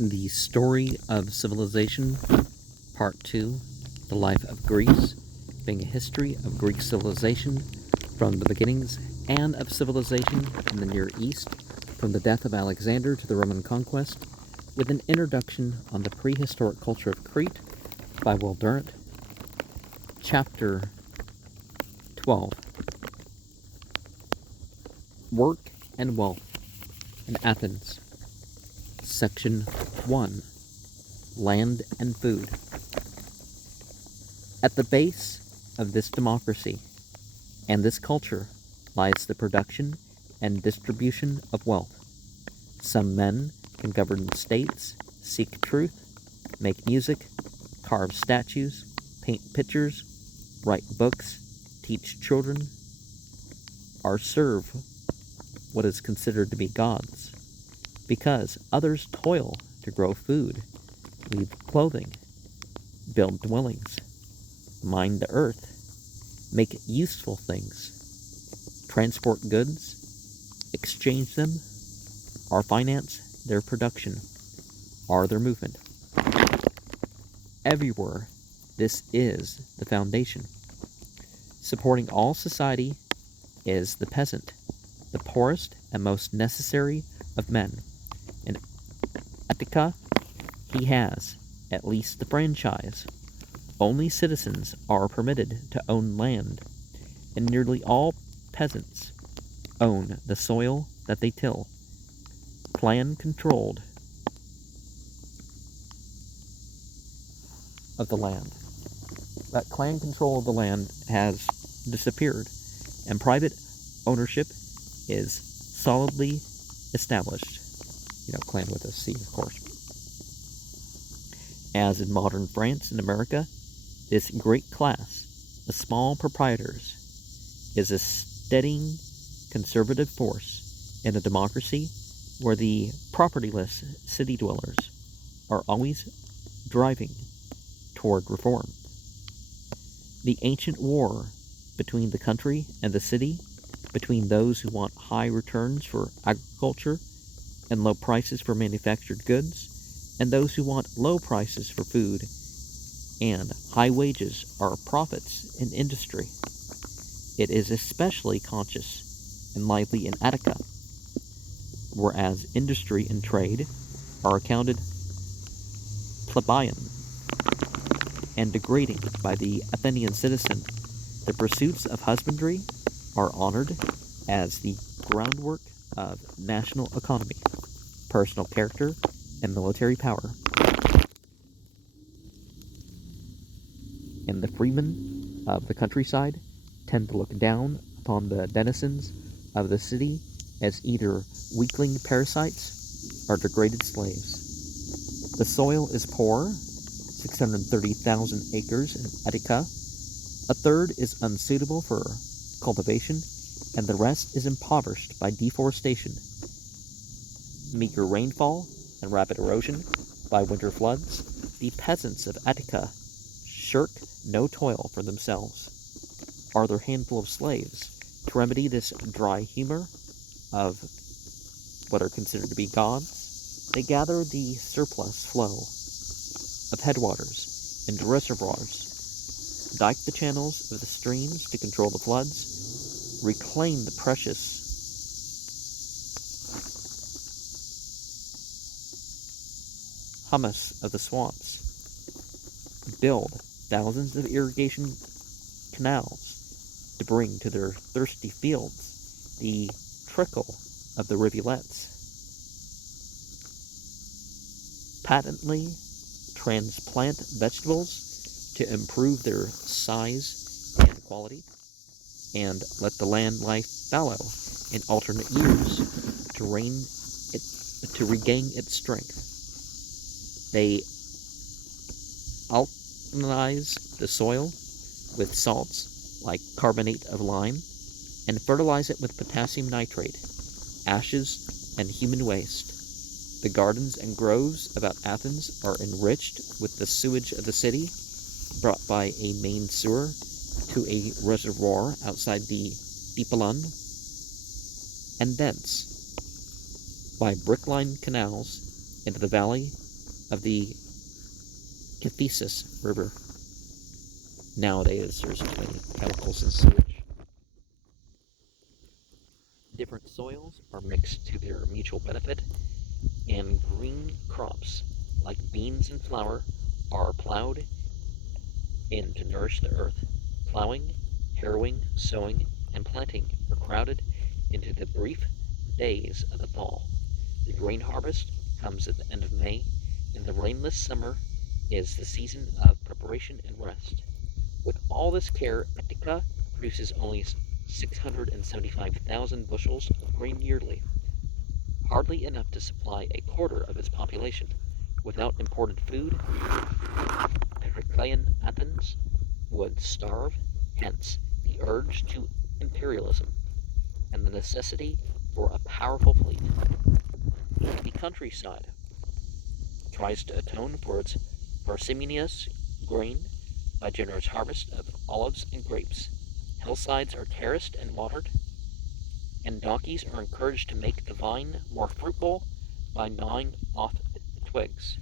The Story of Civilization, Part 2, The Life of Greece, being a history of Greek civilization from the beginnings and of civilization in the Near East, from the death of Alexander to the Roman conquest, with an introduction on the prehistoric culture of Crete by Will Durant. Chapter 12, Work and Wealth in Athens. Section 1, Land and Food. At the base of this democracy and this culture lies the production and distribution of wealth. Some men can govern states, seek truth, make music, carve statues, paint pictures, write books, teach children, or serve what is considered to be gods, because others toil to grow food, weave clothing, build dwellings, mine the earth, make useful things, transport goods, exchange them, or finance their production, or their movement. Everywhere, this is the foundation. Supporting all society is the peasant, the poorest and most necessary of men. In Attica, he has at least the franchise. Only citizens are permitted to own land, and nearly all peasants own the soil that they till. Clan controlled of the land. That clan control of the land has disappeared, and private ownership is solidly established. Clan with a C, of course. As in modern France and America, this great class, the small proprietors, is a steadying conservative force in a democracy where the propertyless city dwellers are always driving toward reform. The ancient war between the country and the city, between those who want high returns for agriculture and low prices for manufactured goods, and those who want low prices for food and high wages or profits in industry. It is especially conscious and lively in Attica, whereas industry and trade are accounted plebeian and degrading by the Athenian citizen. The pursuits of husbandry are honored as the groundwork of national economy, personal character, and military power. And the freemen of the countryside tend to look down upon the denizens of the city as either weakling parasites or degraded slaves. The soil is poor, 630,000 acres in Attica. A third is unsuitable for cultivation, and the rest is impoverished by deforestation, meager rainfall, and rapid erosion by winter floods. The peasants of Attica shirk no toil for themselves, or their handful of slaves. To remedy this dry humor of what are considered to be gods, they gather the surplus flow of headwaters into reservoirs, dike the channels of the streams to control the floods, reclaim the precious humus of the swamps, build thousands of irrigation canals to bring to their thirsty fields the trickle of the rivulets, patently transplant vegetables to improve their size and quality, and let the land lie fallow in alternate years to regain its strength. They alkalize the soil with salts like carbonate of lime and fertilize it with potassium nitrate, ashes, and human waste. The gardens and groves about Athens are enriched with the sewage of the city, brought by a main sewer to a reservoir outside the Dipolon, and thence by brick-lined canals into the valley of the Cephissus River. Nowadays, there's too many chemicals in sewage. Different soils are mixed to their mutual benefit, and green crops, like beans and flour, are plowed in to nourish the earth. Plowing, harrowing, sowing, and planting are crowded into the brief days of the fall. The grain harvest comes at the end of May, and the rainless summer is the season of preparation and rest. With all this care, Attica produces only 675,000 bushels of grain yearly, hardly enough to supply a quarter of its population. Without imported food, Periclean Athens would starve, hence the urge to imperialism and the necessity for a powerful fleet. The countryside tries to atone for its parsimonious grain by generous harvest of olives and grapes. Hillsides are terraced and watered, and donkeys are encouraged to make the vine more fruitful by gnawing off the twigs.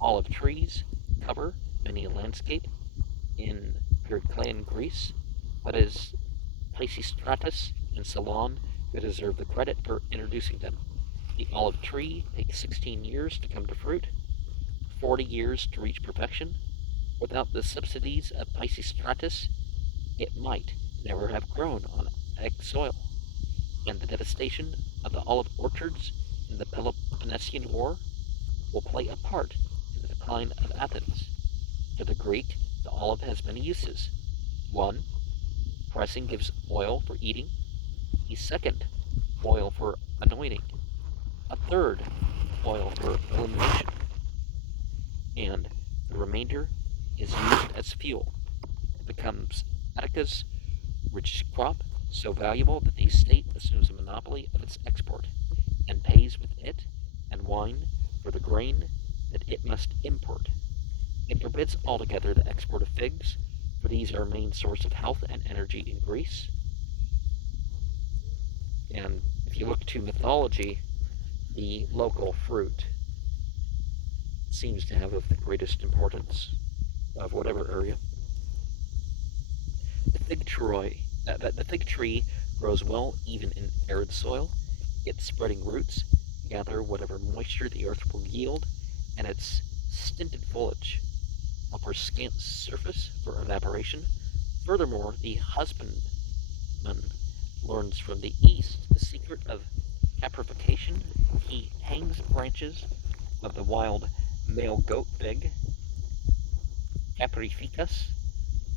Olive trees cover many a landscape in Periclean Greece, but it is Pisistratus and Solon who deserve the credit for introducing them. The olive tree takes 16 years to come to fruit, 40 years to reach perfection. Without the subsidies of Pisistratus, it might never have grown on egg soil, and the devastation of the olive orchards in the Peloponnesian War will play a part in the decline of Athens. To the Greek, the olive has many uses. One, pressing gives oil for eating. A second, oil for anointing. A third, oil for illumination. And the remainder is used as fuel. It becomes Attica's rich crop, so valuable that the state assumes a monopoly of its export, and pays with it and wine for the grain that it must import. It forbids altogether the export of figs, for these are a main source of health and energy in Greece. And if you look to mythology, the local fruit seems to have the greatest importance of whatever area. The fig tree grows well even in arid soil. Its spreading roots gather whatever moisture the earth will yield, and its stinted foliage offers scant surface for evaporation. Furthermore, the husbandman learns from the east the secret of caprification. He hangs branches of the wild male goat fig, Caprificus,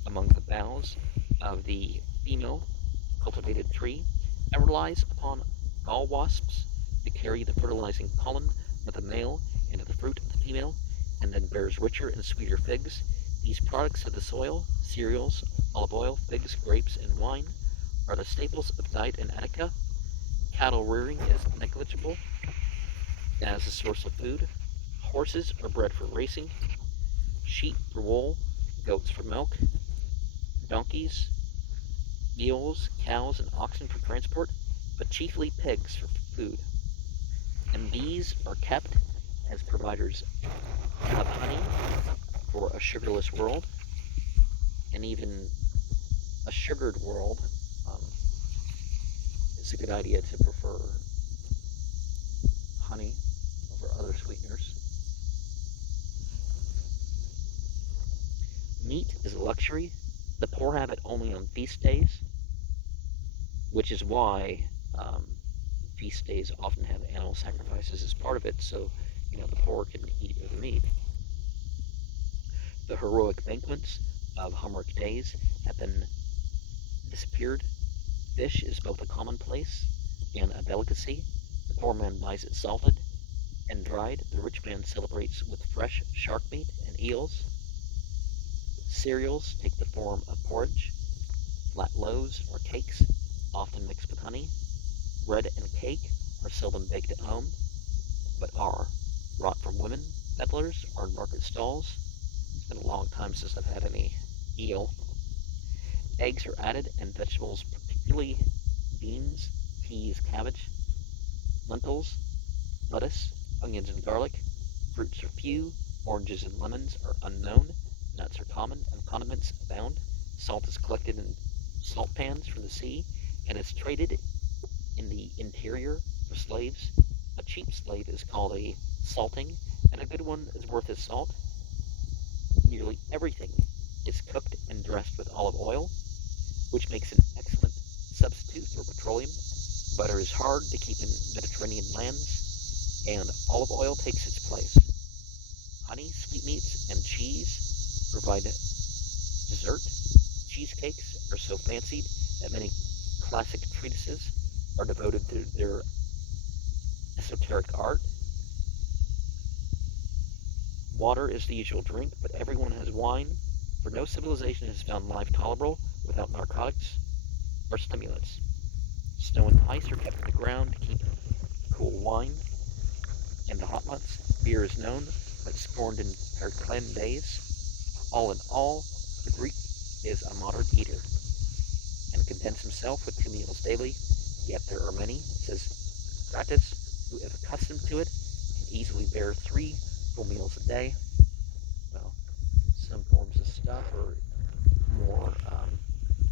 among the boughs of the female cultivated tree, and relies upon gall wasps to carry the fertilizing pollen of the male into the fruit of the female, and then bears richer and sweeter figs. These products of the soil, cereals, olive oil, figs, grapes, and wine, are the staples of diet in Attica. Cattle rearing is negligible as a source of food. Horses are bred for racing, sheep for wool, goats for milk, donkeys, mules, cows, and oxen for transport, but chiefly pigs for food. And bees are kept as providers of honey for a sugarless world, and even a sugared world. It's a good idea to prefer honey over other sweeteners. Meat is a luxury. The poor have it only on feast days, which is why feast days often have animal sacrifices as part of it, so the poor can eat of the meat. The heroic banquets of Homeric days have been disappeared. Fish is both a commonplace and a delicacy. The poor man buys it salted and dried. The rich man celebrates with fresh shark meat and eels. Cereals take the form of porridge. Flat loaves or cakes, often mixed with honey. Bread and cake are seldom baked at home, but are brought from women, peddlers, or in market stalls. It's been a long time since I've had any eel. Eggs are added, and vegetables, particularly beans, peas, cabbage, lentils, lettuce, onions, and garlic, Fruits are few, oranges and lemons are unknown, nuts are common, and condiments abound. Salt is collected in salt pans from the sea, and is traded in the interior for slaves. A cheap slave is called a salting, and a good one is worth his salt. Nearly everything is cooked and dressed with olive oil, which makes an excellent substitute for petroleum. Butter is hard to keep in Mediterranean lands, and olive oil takes its place. Honey, sweetmeats, and cheese provide dessert. Cheesecakes are so fancied that many classic treatises are devoted to their esoteric art. Water is the usual drink, but everyone has wine, for no civilization has found life tolerable without narcotics or stimulants. Snow and ice are kept in the ground to keep cool wine. In the hot months, beer is known, but scorned in Periclean days. All in all, the Greek is a moderate eater, and contents himself with 2 meals daily. Yet there are many, says Gratus, who, if accustomed to it, can easily bear 3 full meals a day. Well, some forms of stuff are more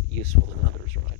useful than others, right?